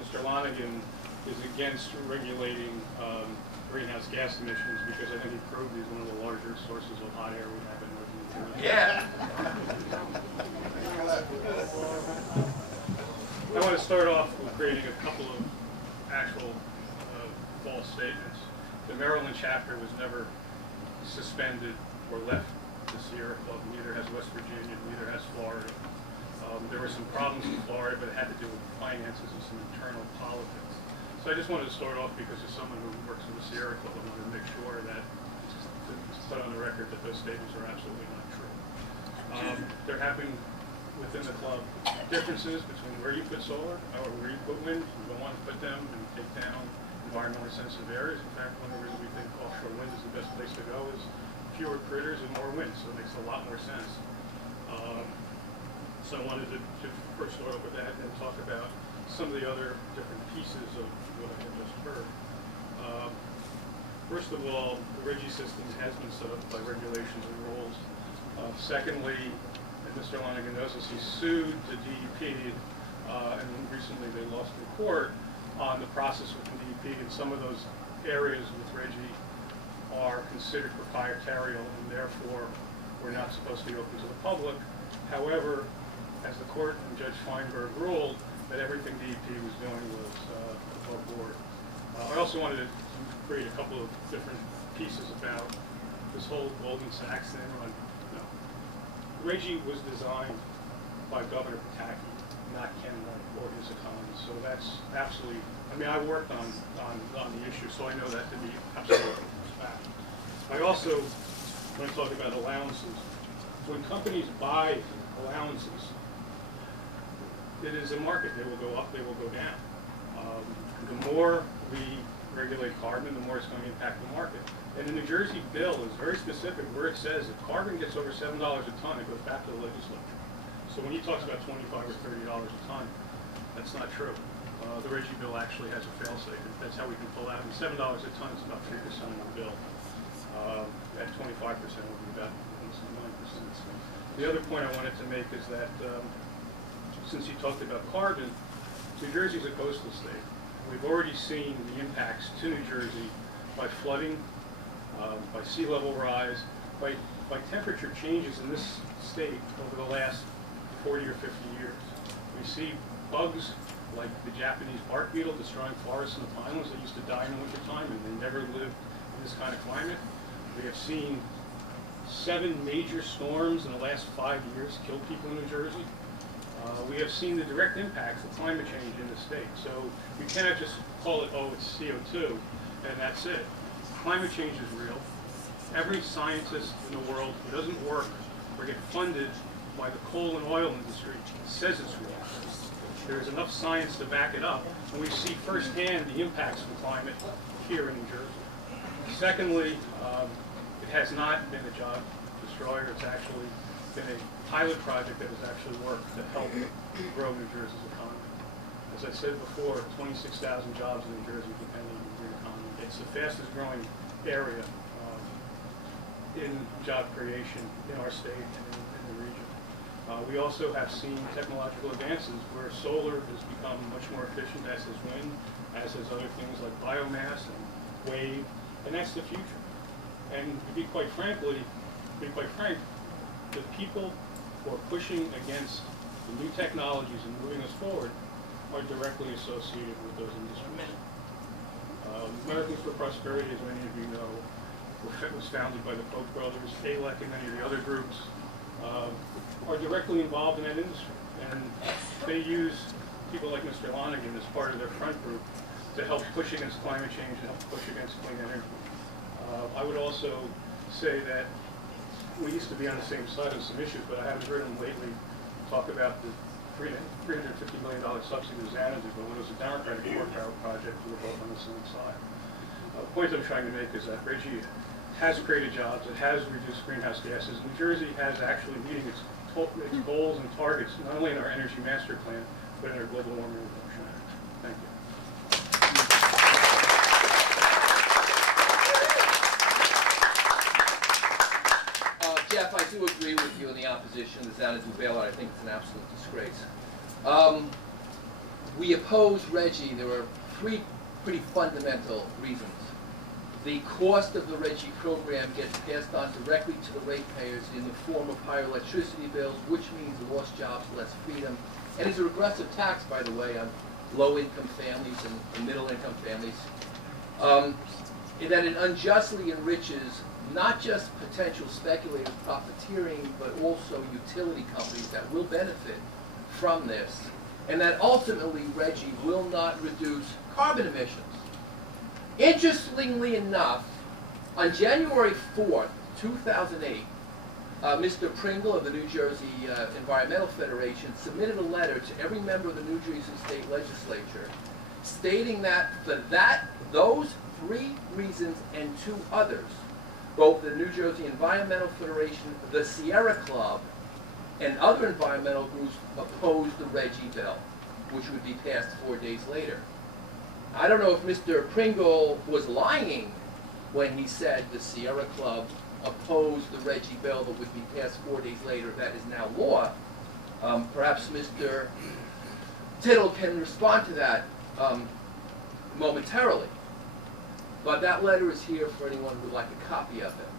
Mr. Lonegan is against regulating greenhouse gas emissions because I think he proved he's one of the larger sources of hot air we have in Northern New Jersey. Yeah. I want to start off with creating a couple of actual false statements. The Maryland chapter was never suspended or left the Sierra Club. Neither has West Virginia, neither has Florida. There were some problems in Florida, but it had to do with finances and some internal politics. So I just wanted to start off because as someone who works in the Sierra Club, I wanted to make sure that, to put on the record that those statements are absolutely not true. There have been, within the club, differences between where you put solar or where you put wind. You don't want to put them and take down environmentally sensitive areas. In fact, one of the reasons we think offshore wind is the best place to go is fewer critters and more wind, so it makes a lot more sense. So I wanted to first start off with that and then talk about some of the other different pieces of what I had just heard. First of all, the RGGI system has been set up by regulations and rules. Secondly, and Mr. Lonegan knows this, he sued the DEP, and recently they lost in court on the process with the DEP, and some of those areas with RGGI are considered proprietarial and therefore we're not supposed to be open to the public. However, as the court and Judge Feinberg ruled, that everything DEP was doing was above board. I also wanted to create a couple of different pieces about this whole Goldman Sachs thing. RGGI was designed by Governor Pataki, not Ken or his economists. So that's absolutely, I mean, I worked on the issue, so I know that to be absolutely fact. I also want to talk about allowances. When companies buy allowances, it is a market. They will go up, they will go down. The more we regulate carbon, the more it's going to impact the market. And the New Jersey bill is very specific where it says if carbon gets over $7 a ton, it goes back to the legislature. So when he talks about $25 or $30 a ton, that's not true. The RGGI bill actually has a fail-safe. That's how we can pull out. And $7 a ton is about 3% of the bill. At 25% would be about 9%. The other point I wanted to make is that since you talked about carbon, New Jersey is a coastal state. We've already seen the impacts to New Jersey by flooding, by sea level rise, by temperature changes in this state over the last 40 or 50 years. We see bugs like the Japanese bark beetle destroying forests in the pinelands that used to die in the wintertime, and they never lived in this kind of climate. We have seen 7 major storms in the last 5 years kill people in New Jersey. We have seen the direct impacts of climate change in the state. So we cannot just call it, oh, it's CO2, and that's it. Climate change is real. Every scientist in the world who doesn't work or get funded by the coal and oil industry says it's real. There's enough science to back it up, and we see firsthand the impacts of climate here in New Jersey. Secondly, it has not been a job destroyer. It's actually been a pilot project that has actually worked to help grow New Jersey's economy. As I said before, 26,000 jobs in New Jersey depend on the green economy. It's the fastest growing area in job creation in our state and in the region. We also have seen technological advances where solar has become much more efficient, as has wind, as has other things like biomass and wave, and that's the future. And to be quite frank, the people who are pushing against the new technologies and moving us forward are directly associated with those industries. Americans for Prosperity, as many of you know, was founded by the Koch brothers. ALEC and many of the other groups are directly involved in that industry. And they use people like Mr. Lonegan as part of their front group to help push against climate change and help push against clean energy. I would also say that we used to be on the same side on some issues, but I haven't heard him lately talk about the $350 million subsidy to Xanadu, but when it was a Democratic power project, we were both on the same side. The point I'm trying to make is that RGGI has created jobs, it has reduced greenhouse gases. New Jersey has actually meeting its goals and targets, not only in our energy master plan, but in our global warming reduction act. Thank you. Jeff, I do agree with you in the opposition to the Xanadu bailout. I think it's an absolute disgrace. we oppose RGGI. There are three pretty fundamental reasons. The cost of the RGGI program gets passed on directly to the ratepayers in the form of higher electricity bills, which means lost jobs, less freedom, and is a regressive tax, by the way, on low-income families and middle-income families. That it unjustly enriches not just potential speculative profiteering, but also utility companies that will benefit from this, and that ultimately RGGI will not reduce carbon emissions. Interestingly enough, on January 4th, 2008, Mr. Pringle of the New Jersey Environmental Federation submitted a letter to every member of the New Jersey State Legislature stating that for those three reasons and two others, both the New Jersey Environmental Federation, the Sierra Club, and other environmental groups opposed the RGGI bill, which would be passed 4 days later. I don't know if Mr. Pringle was lying when he said the Sierra Club opposed the RGGI bill that would be passed 4 days later. That is now law. Perhaps Mr. Tittel can respond to that momentarily. But that letter is here for anyone who would like a copy of it.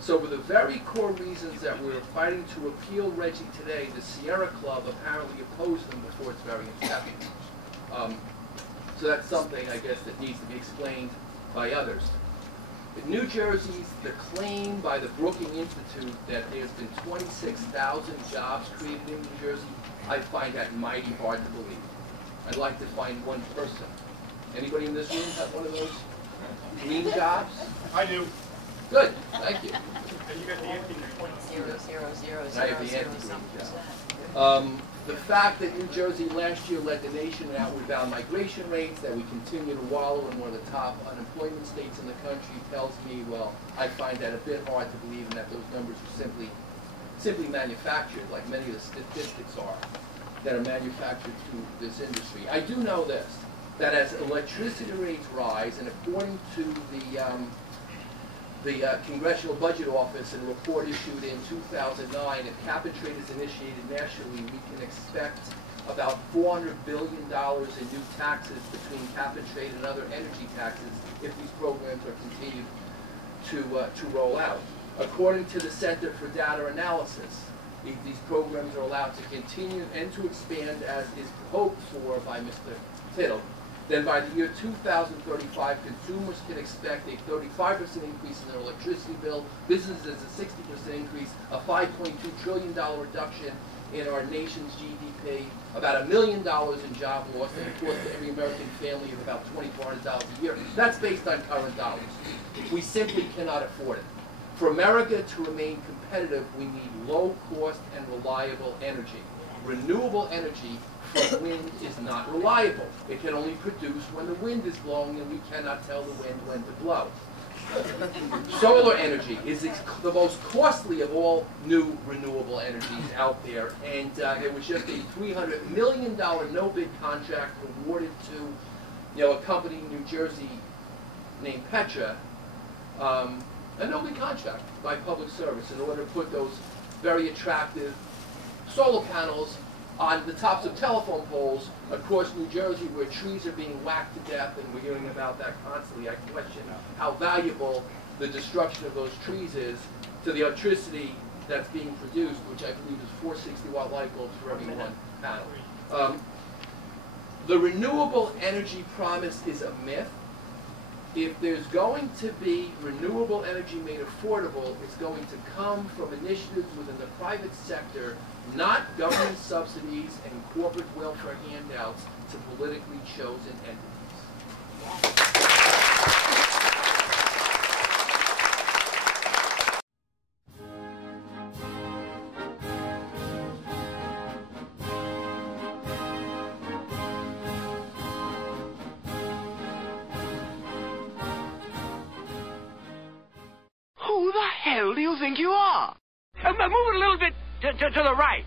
So for the very core reasons that we're fighting to repeal RGGI today, the Sierra Club apparently opposed them before its very inception. So that's something, I guess, that needs to be explained by others. In New Jersey's, the claim by the Brookings Institute that there's been 26,000 jobs created in New Jersey, I find that mighty hard to believe. I'd like to find one person. Anybody in this room have one of those green jobs? I do. Good, thank you. And you got the empty point. 0.00000%. The fact that New Jersey last year led the nation in outward bound migration rates, that we continue to wallow in one of the top unemployment states in the country tells me, well, I find that a bit hard to believe, and that those numbers are simply manufactured, like many of the statistics are, that are manufactured through this industry. I do know this, that as electricity rates rise, and according to the Congressional Budget Office and a report issued in 2009, if cap and trade is initiated nationally, we can expect about $400 billion in new taxes between cap and trade and other energy taxes if these programs are continued to roll out. According to the Center for Data Analysis, if these programs are allowed to continue and to expand as is hoped for by Mr. Tittel, then by the year 2035, consumers can expect a 35% increase in their electricity bill, businesses a 60% increase, a $5.2 trillion reduction in our nation's GDP, about $1 million in job loss, and of course to every American family of about $2,400 a year. That's based on current dollars. We simply cannot afford it. For America to remain competitive, we need low-cost and reliable energy. Renewable energy from wind is not reliable. It can only produce when the wind is blowing, and we cannot tell the wind when to blow. Solar energy is the most costly of all new renewable energies out there, and there was just a $300 million no-bid contract awarded to a company in New Jersey named Petra, a no-bid contract by Public Service in order to put those very attractive solar panels on the tops of telephone poles across New Jersey where trees are being whacked to death, and we're hearing about that constantly. I question how valuable the destruction of those trees is to the electricity that's being produced, which I believe is 460-watt light bulbs for every one panel. The renewable energy promise is a myth. If there's going to be renewable energy made affordable, it's going to come from initiatives within the private sector, not government subsidies and corporate welfare handouts to politically chosen entities. Who the hell do you think you are? Move it a little bit to the right.